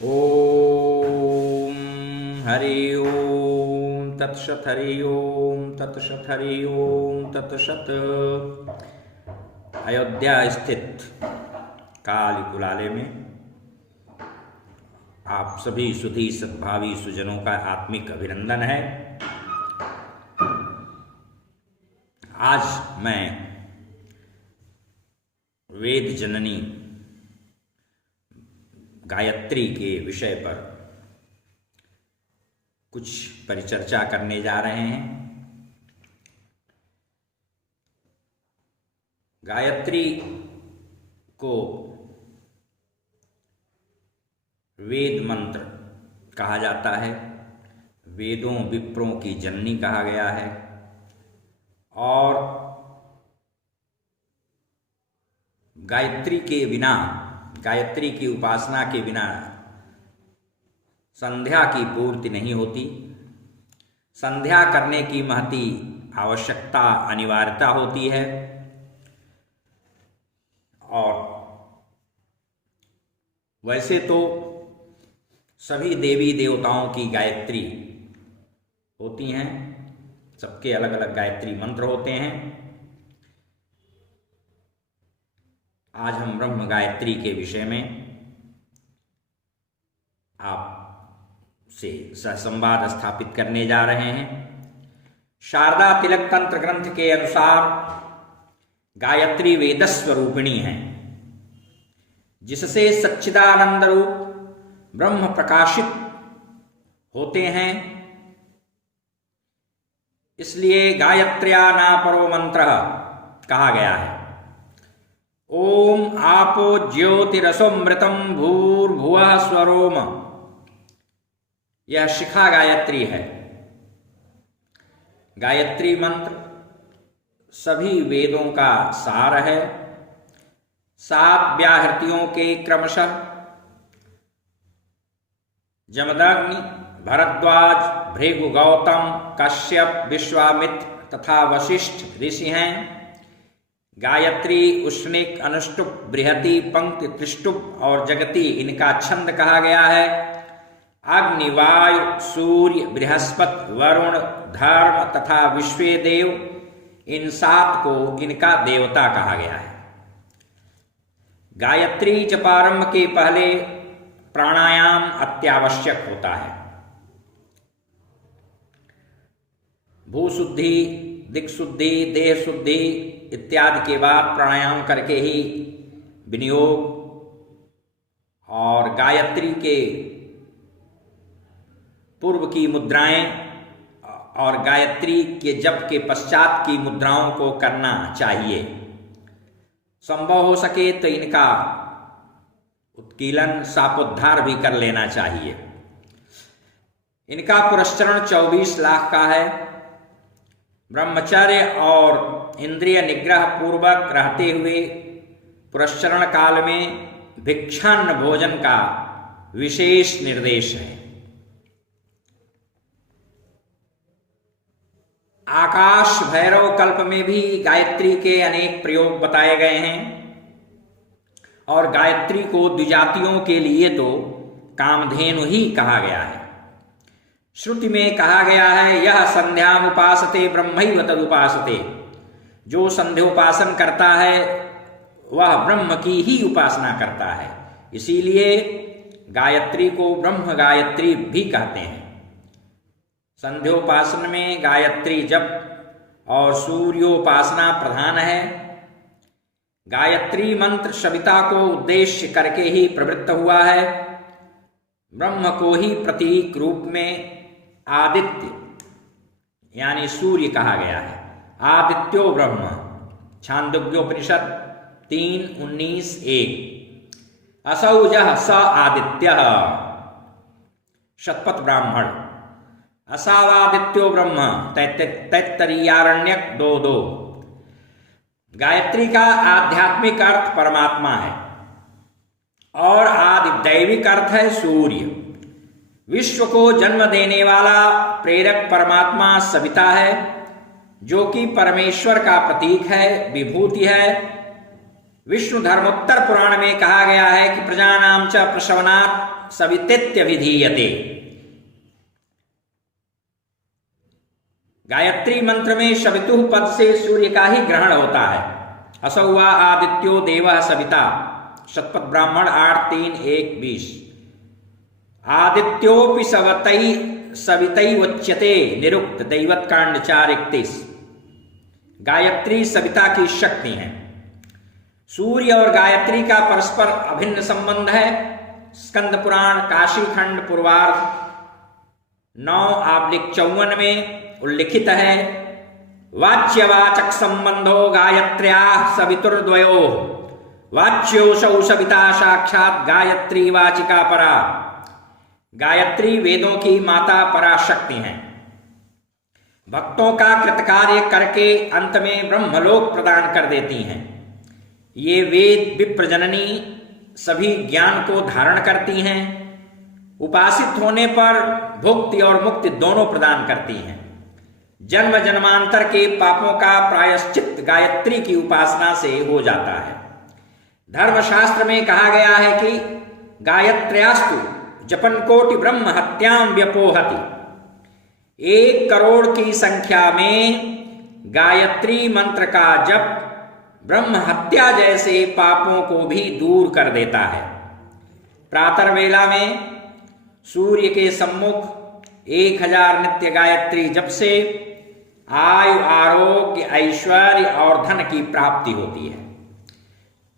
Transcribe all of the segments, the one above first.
ओम हरि ओम तत्सत हरि ओम तत्सत हरि ओम तत्सत। अयोध्या स्थित काली कुलाले में आप सभी सुधी सद्भावी सुजनों का आत्मिक अभिनंदन है। आज मैं वेद जननी गायत्री के विषय पर कुछ परिचर्चा करने जा रहे हैं। गायत्री को वेद मंत्र कहा जाता है, वेदों विप्रों की जननी कहा गया है और गायत्री के बिना, गायत्री की उपासना के बिना संध्या की पूर्ति नहीं होती। संध्या करने की महती आवश्यकता, अनिवार्यता होती है और वैसे तो सभी देवी देवताओं की गायत्री होती हैं, सबके अलग अलग गायत्री मंत्र होते हैं। आज हम ब्रह्म गायत्री के विषय में आपसे संवाद स्थापित करने जा रहे हैं। शारदा तिलक तंत्र ग्रंथ के अनुसार गायत्री वेद स्वरूपिणी है, जिससे सच्चिदानंद रूप ब्रह्म प्रकाशित होते हैं। इसलिए गायत्र्या ना परो मंत्र कहा गया है। ओम आपो ज्योतिरसोमृतम भूर्भुवः स्वरोम, यह शिखा गायत्री है। गायत्री मंत्र सभी वेदों का सार है। 7 व्याहृतियों के क्रमशः जमदग्नि, भरद्वाज, भृगु, गौतम, कश्यप, विश्वामित्र तथा वशिष्ठ ऋषि हैं। गायत्री, उष्णिक, अनुष्टुप, बृहति, पंक्ति, त्रिष्टुप और जगति इनका छंद कहा गया है। अग्नि, वायु, सूर्य, बृहस्पति, वरुण, धर्म तथा विश्वेदेव, इन 7 को इनका देवता कहा गया है। गायत्री जपारंभ के पहले प्राणायाम अत्यावश्यक होता है। भूशुद्धि, दिक्शुद्धि, देह शुद्धि इत्यादि के बाद प्राणायाम करके ही विनियोग और गायत्री के पूर्व की मुद्राएं और गायत्री के जप के पश्चात की मुद्राओं को करना चाहिए। संभव हो सके तो इनका उत्कीलन, शापोद्धार भी कर लेना चाहिए। इनका पुरस्चरण 24 लाख का है। ब्रह्मचर्य और इंद्रिय निग्रह पूर्वक रहते हुए पुरस्चरण काल में भिक्षान्न भोजन का विशेष निर्देश है। आकाश भैरव कल्प में भी गायत्री के अनेक प्रयोग बताए गए हैं और गायत्री को द्विजातियों के लिए तो कामधेनु ही कहा गया है। श्रुति में कहा गया है, यह संध्याम उपासते ब्रह्मैव तदुपासते, जो संध्योपासन करता है वह ब्रह्म की ही उपासना करता है। इसीलिए गायत्री को ब्रह्म गायत्री भी कहते हैं। संध्योपासन में गायत्री जप और सूर्योपासना प्रधान है। गायत्री मंत्र सविता को उद्देश्य करके ही प्रवृत्त हुआ है। ब्रह्म को ही प्रतीक रूप में आदित्य यानी सूर्य कहा गया है। आदित्यो ब्रह्म, छांदोग्योपनिषद 3:19-1। असौजः स आदित्यः, शतपथ ब्राह्मण। असावादित्यो ब्रह्म, तैत्तरीयारण्यक 2:2। गायत्री का आध्यात्मिक अर्थ परमात्मा है और आदि दैविक अर्थ है सूर्य। विश्व को जन्म देने वाला प्रेरक परमात्मा सविता है, जो कि परमेश्वर का प्रतीक है, विभूति है। विष्णु धर्मोत्तर पुराण में कहा गया है कि प्रजानाम च प्रसवनात् सवितेत्यभिधीयते। गायत्री मंत्र में सवितुः पद से सूर्य का ही ग्रहण होता है। असौ वा आदित्यो देवः सविता, शतपथ ब्राह्मण 8-3-1-20। आदित्योपि सवितैवोच्यते, निरुक्त दैवतकांड 4-31। गायत्री सविता की शक्ति है। सूर्य और गायत्री का परस्पर अभिन्न संबंध है। स्कंद पुराण काशी खंड पूर्वार्ध 9/54 में उल्लिखित है। वाच्यवाचक संबंधो गायत्र्या सवितुर्द्वयो, वाच्योऽसौ सविता साक्षात गायत्री वाचिका परा। गायत्री वेदों की माता पराशक्ति हैं। भक्तों का कृतकार्य करके अंत में ब्रह्मलोक प्रदान कर देती हैं। ये वेद विप्रजननी सभी ज्ञान को धारण करती हैं। उपासित होने पर भुक्ति और मुक्ति दोनों प्रदान करती हैं। जन्म जन्मांतर के पापों का प्रायश्चित गायत्री की उपासना से हो जाता है। धर्मशास्त्र में कहा गया है कि गायत्र्यास्तु जपन कोटि ब्रह्म हत्याम व्यपोहति। 1 करोड़ की संख्या में गायत्री मंत्र का जप ब्रह्म हत्या जैसे पापों को भी दूर कर देता है। प्रातः वेला में सूर्य के सम्मुख 1000 नित्य गायत्री जप से आयु, आरोग्य, ऐश्वर्य और धन की प्राप्ति होती है।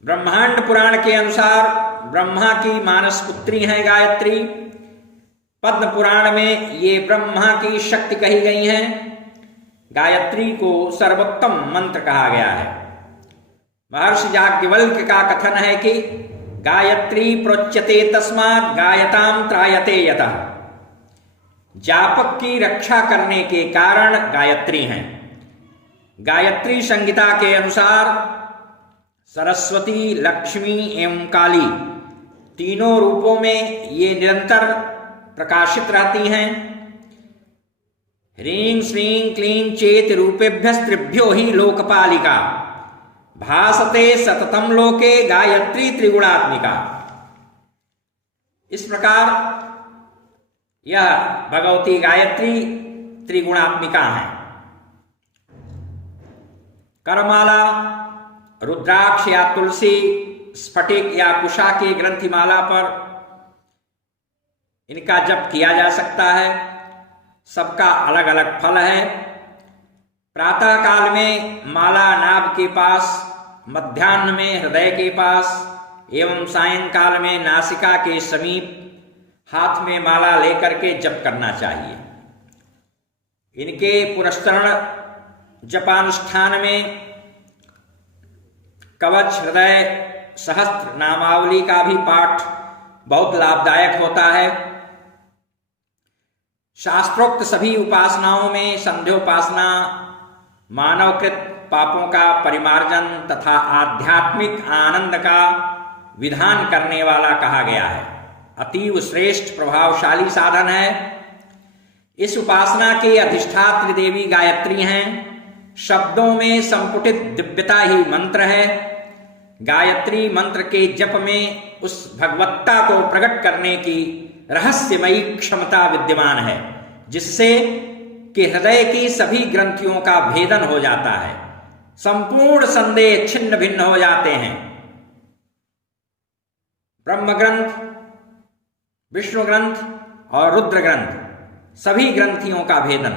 ब्रह्मांड पुराण के अनुसार ब्रह्मा की मानस पुत्री है गायत्री। पद्म पुराण में ये ब्रह्मा की शक्ति कही गई है। गायत्री को सर्वोत्तम मंत्र कहा गया है। महर्षि याज्ञवल्क्य का कथन है कि गायत्री प्रोच्यते तस्मात् गायताम त्रायते यतः। जापक की रक्षा करने के कारण गायत्री हैं। गायत्री संहिता के अनुसार सरस्वती, लक्ष्मी एवं काली तीनों रूपों में ये निरंतर प्रकाशित रहती हैं। ह्रीं श्रीं क्लीं चेति रूपेभ्यस्त्रिभ्यो ही लोकपालिका, भासते सततम लोके गायत्री त्रिगुणात्मिका। इस प्रकार यह भगवती गायत्री त्रिगुणात्मिका है। करमाला, रुद्राक्ष या तुलसी, स्फटिक या कुशा के ग्रंथिमाला पर इनका जप किया जा सकता है। सबका अलग अलग फल है। प्रातः काल में माला नाभ के पास, मध्याह्न में हृदय के पास एवं सायंकाल में नासिका के समीप हाथ में माला लेकर के जप करना चाहिए। इनके पुरस्करण जपानुष्ठान में कवच, हृदय, सहस्त्र नामावली का भी पाठ बहुत लाभदायक होता है। शास्त्रोक्त सभी उपासनाओं में संध्योपासना मानवकृत पापों का परिमार्जन तथा आध्यात्मिक आनंद का विधान करने वाला कहा गया है। अतीव श्रेष्ठ प्रभावशाली साधन है। इस उपासना के अधिष्ठात्री देवी गायत्री हैं। शब्दों में संपुटित दिव्यता ही मंत्र है। गायत्री मंत्र के जप में उस भगवत्ता को प्रकट करने की रहस्यमयी क्षमता विद्यमान है, जिससे कि हृदय की सभी ग्रंथियों का भेदन हो जाता है। संपूर्ण संदेह छिन्न भिन्न हो जाते हैं। ब्रह्म ग्रंथ, विष्णु ग्रंथ और रुद्र ग्रंथ सभी ग्रंथियों का भेदन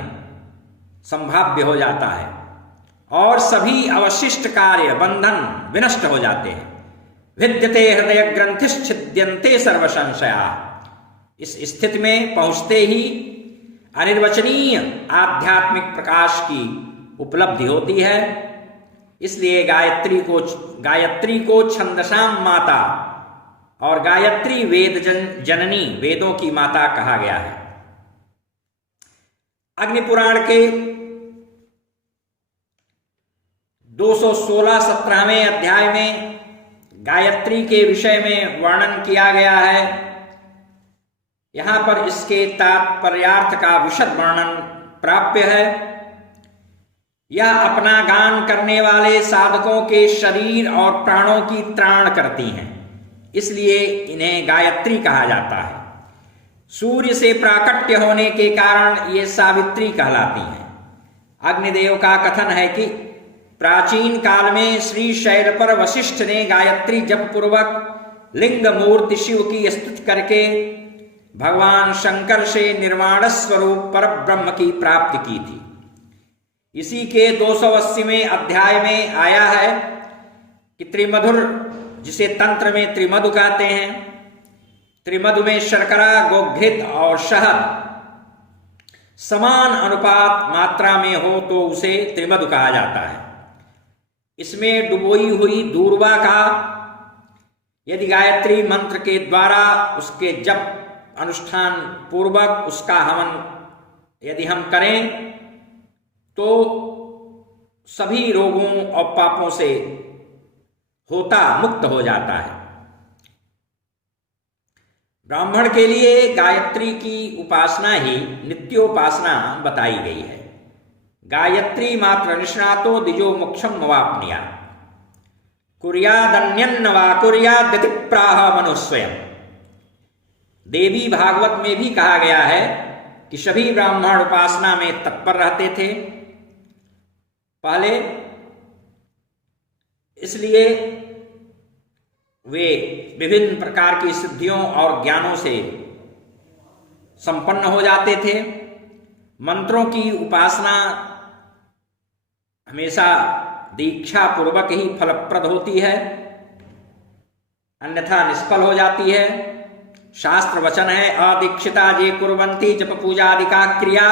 संभाव्य हो जाता है और सभी अवशिष्ट कार्य बंधन विनष्ट हो जाते हैं। विद्यते हृदय ग्रंथिश्छिद्यन्ते सर्व संशया। इस स्थिति में पहुंचते ही अनिर्वचनीय आध्यात्मिक प्रकाश की उपलब्धि होती है। इसलिए गायत्री को छंदसाम माता और गायत्री वेद जननी, वेदों की माता कहा गया है। अग्नि पुराण के 216-17वें अध्याय में गायत्री के विषय में वर्णन किया गया है। यहां पर इसके तात्पर्यार्थ का विशद वर्णन प्राप्य है। यह अपना गान करने वाले साधकों के शरीर और प्राणों की त्राण करती हैं, इसलिए इन्हें गायत्री कहा जाता है। सूर्य से प्राकट्य होने के कारण ये सावित्री कहलाती हैं। अग्निदेव का कथन है कि प्राचीन काल में श्री शैल पर वशिष्ठ ने गायत्री जप पूर्वक लिंग मूर्ति शिव की स्तुति करके भगवान शंकर से निर्वाण स्वरूप पर ब्रह्म की प्राप्ति की थी। इसी के 280वें अध्याय में आया है कि त्रिमधुर, जिसे तंत्र में त्रिमधु कहते हैं, त्रिमधु में शर्करा, गोघृत और शहद समान अनुपात मात्रा में हो तो उसे त्रिमधु कहा जाता है। इसमें डुबोई हुई दूर्वा का यदि गायत्री मंत्र के द्वारा उसके जप अनुष्ठान पूर्वक उसका हवन यदि हम करें तो सभी रोगों और पापों से मुक्त हो जाता है। ब्राह्मण के लिए गायत्री की उपासना ही नित्योपासना बताई गई है। गायत्री मात्र निष्णातो द्विजो मोक्षम नवाप्नुया कुर्यादन्यन्न वा कुर्यादिति प्राह मनुस्वयं। देवी भागवत में भी कहा गया है कि सभी ब्राह्मण उपासना में तत्पर रहते थे पहले, इसलिए वे विभिन्न प्रकार की सिद्धियों और ज्ञानों से संपन्न हो जाते थे। मंत्रों की उपासना हमेशा दीक्षा पूर्वक ही फलप्रद होती है, अन्यथा निष्फल हो जाती है। शास्त्र वचन है, अदीक्षिता जे कुर्वन्ति जप पूजादिका क्रिया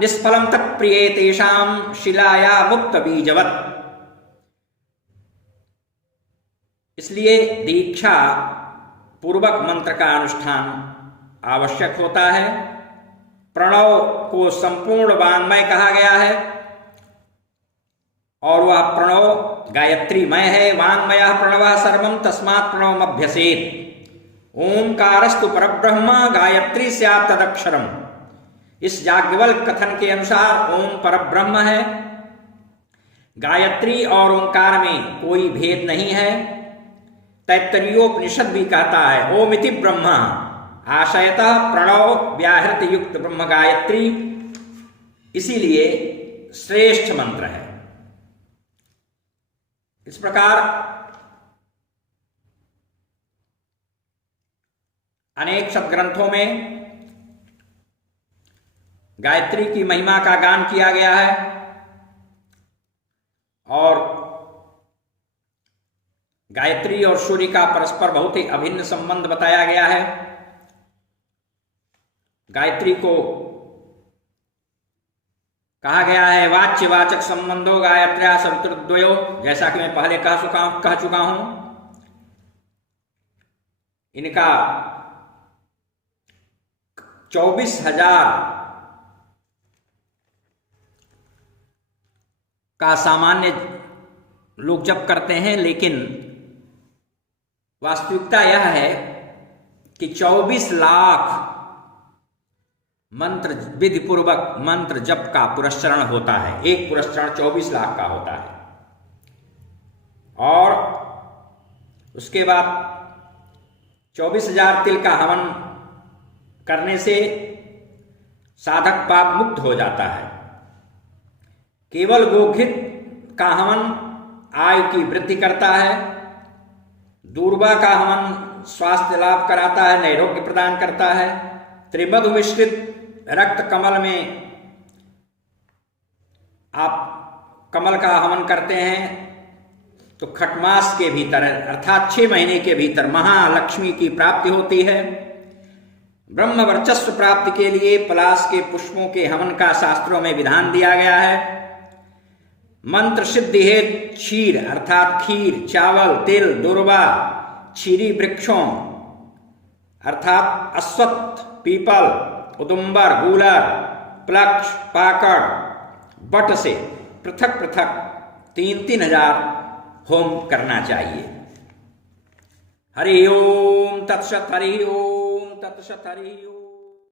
निष्फलम तत्प्रिये तेषाम शिलाया मुक्त बीजवत। इसलिए दीक्षा पूर्वक मंत्र का अनुष्ठान आवश्यक होता है। प्रणव को संपूर्ण वाङ्मय कहा गया है और वह प्रणव गायत्रीमय है। वाङ्मय प्रणवः सर्वं तस्मात् प्रणवमभ्यसेत्। ओंकारस्तु परब्रह्म गायत्री स्यात् तदक्षरम्। इस याज्ञवल्क्य कथन के अनुसार ओम परब्रह्म है, गायत्री और ओंकार में कोई भेद नहीं है। तैत्तरीयोपनिषद भी कहता है ओमिति ब्रह्म आशयतः प्रणव व्याहृत युक्त ब्रह्म गायत्री, इसीलिए श्रेष्ठ मंत्र है। इस प्रकार अनेक सदग्रंथों में गायत्री की महिमा का गान किया गया है और गायत्री और सूर्य का परस्पर बहुत ही अभिन्न संबंध बताया गया है। गायत्री को कहा गया है वाच्यवाचक संबंधो गायत्र्या सवितुर्द्वयो, जैसा कि मैं पहले कह चुका हूं। इनका 24,000 का सामान्य लोग जप करते हैं, लेकिन वास्तविकता यह है कि 24 लाख मंत्र विधि पूर्वक मंत्र जप का पुरस्चरण होता है। एक पुरस्चरण 24 लाख का होता है और उसके बाद 24,000 तिल का हवन करने से साधक पाप मुक्त हो जाता है। केवल गोघृत का हवन आयु की वृद्धि करता है। दूर्वा का हवन स्वास्थ्य लाभ कराता है, नैरोग्य प्रदान करता है। त्रिमधु मिश्रित रक्त कमल में आप कमल का हवन करते हैं तो खटमास के भीतर अर्थात 6 महीने के भीतर महालक्ष्मी की प्राप्ति होती है। ब्रह्म वर्चस्व प्राप्ति के लिए पलाश के पुष्पों के हवन का शास्त्रों में विधान दिया गया है। मंत्र सिद्धि हेतु क्षीर अर्थात खीर, चावल, तिल, दूर्वा, क्षीरी वृक्षों अर्थात अश्वत्थ, people, उदुम्बर, Gular, Plaksha, Pakur, but से पृथक पृथक 3-3 हजार होम करना चाहिए। हरि ओम तत्सत, हरि ओम तत्सत, हरि ओम।